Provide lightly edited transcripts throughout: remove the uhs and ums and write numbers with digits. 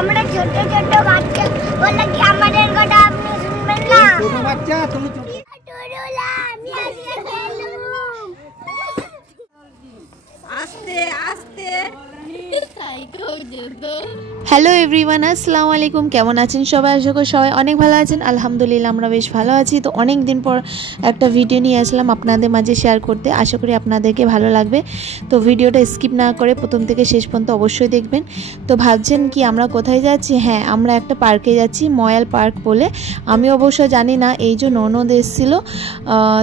আমরা ছোট ছোট বাচ্চা বলে কি আমাদের কথা আপনি শুনবেন না? ছোট বাচ্চা তুমি টুরুলা আমি আজকে খেলুম। আস্তে আস্তে হ্যালো এভরিওয়ান, আসসালামু আলাইকুম। কেমন আছেন সবাই? আশা করি সবাই অনেক ভালো আছেন। আলহামদুলিল্লাহ আমরা বেশ ভালো আছি। তো অনেক দিন পর একটা ভিডিও নিয়ে আসলাম আপনাদের মাঝে শেয়ার করতে। আশা করি আপনাদেরকে ভালো লাগবে। তো ভিডিওটা স্কিপ না করে প্রথম থেকে শেষ পর্যন্ত অবশ্যই দেখবেন। তো ভাবছেন কি আমরা কোথায় যাচ্ছি? হ্যাঁ, আমরা একটা পার্কে যাচ্ছি, ময়াল পার্ক বলে। আমি অবশ্য জানি না, এই যে ননদ এসেছিল,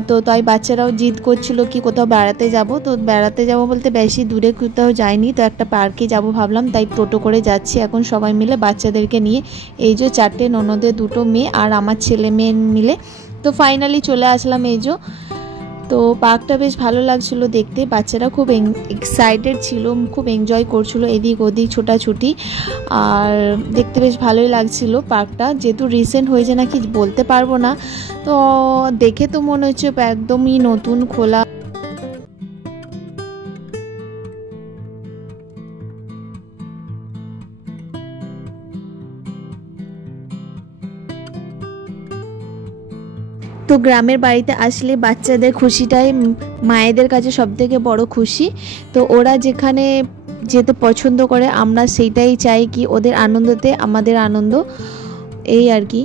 তো তাই বাচ্চারাও জিদ করছিল কি কোথাও বেড়াতে যাব। তো বেড়াতে যাব বলতে বেশি দূরে কোথাও যাইনি, তো একটা পার্কে যাব ভাবলাম, তাই টোটো করে যাচ্ছি এখন সবাই মিলে বাচ্চাদেরকে নিয়ে। এই যে 4টে ননদের 2টো মেয়ে আর আমার ছেলে মেয়ে মিলে। তো ফাইনালি চলে আসলাম এই যে। তো পার্কটা বেশ ভালো লাগছিল দেখতে, বাচ্চারা খুব এক্সাইটেড ছিল, খুব এনজয় করছিল এদিক ওদিক ছোটাছুটি, আর দেখতে বেশ ভালোই লাগছিল পার্কটা। যেহেতু রিসেন্ট হয়েছে নাকি বলতে পারবো না, তো দেখে তো মনে হচ্ছে একদমই নতুন খোলা। তো গ্রামের বাড়িতে আসলে বাচ্চাদের খুশিটাই মায়েদের কাছে সবথেকে বড় খুশি। তো ওরা যেখানে যেতে পছন্দ করে আমরা সেইটাই চাই, কি ওদের আনন্দতে আমাদের আনন্দ, এই আর কি।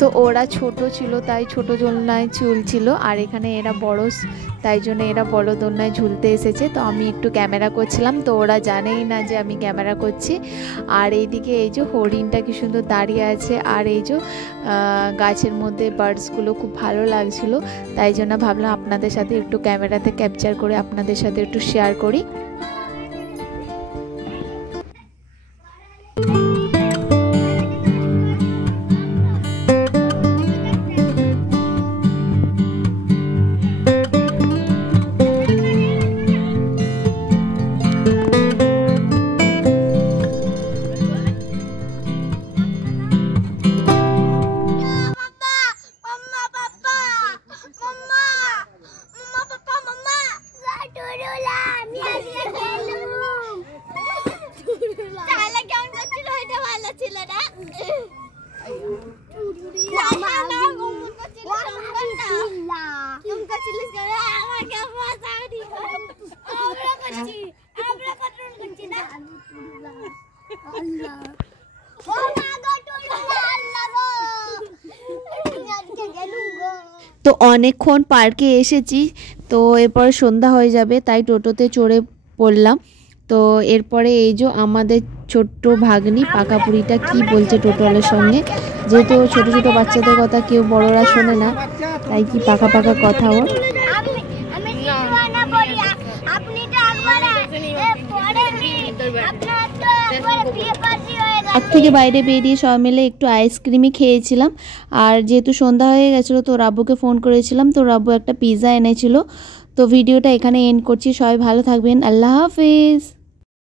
তো ওরা ছোট ছিল তাই ছোট দোলনায় ঝুলছিল, আর এখানে এরা বড় তাই জন্য এরা বড় দোলনায় ঝুলতে এসেছে। তো আমি একটু ক্যামেরা করছিলাম, তো ওরা জানেই না যে আমি ক্যামেরা করছি। আর এইদিকে এই যে হরিণটা কি সুন্দর দাঁড়িয়ে আছে, আর এই যে গাছের মধ্যে বার্ডসগুলো খুব ভালো লাগছিল, তাই জন্য ভাবলাম আপনাদের সাথে একটু ক্যামেরাতে ক্যাপচার করে আপনাদের সাথে একটু শেয়ার করি। তো অনেকক্ষণ পার্কে এসেছি, তো এরপর সন্ধ্যা হয়ে যাবে, তাই টোটোতে চড়ে পড়লাম। তো এরপরে এই যে আমাদের ছোট্ট ভাগ্নি পাকাপুরিটা কি বলছে টোটোওয়ালার সঙ্গে, যেহেতু ছোট ছোট বাচ্চাদের কথা কেউ বড়রা শোনে না, তাই কি পাকা পাকা কথা ওর। তার থেকে বাইরে বেরিয়ে সবাই মিলে একটু আইসক্রিমই খেয়েছিলাম। আর যেহেতু সন্ধ্যা হয়ে গেছিলো তো রাব্বুকে ফোন করেছিলাম, তো রাব্বু একটা পিৎজা এনেছিল। তো ভিডিওটা এখানে এন্ড করছি, সবাই ভালো থাকবেন, আল্লাহ হাফেজ।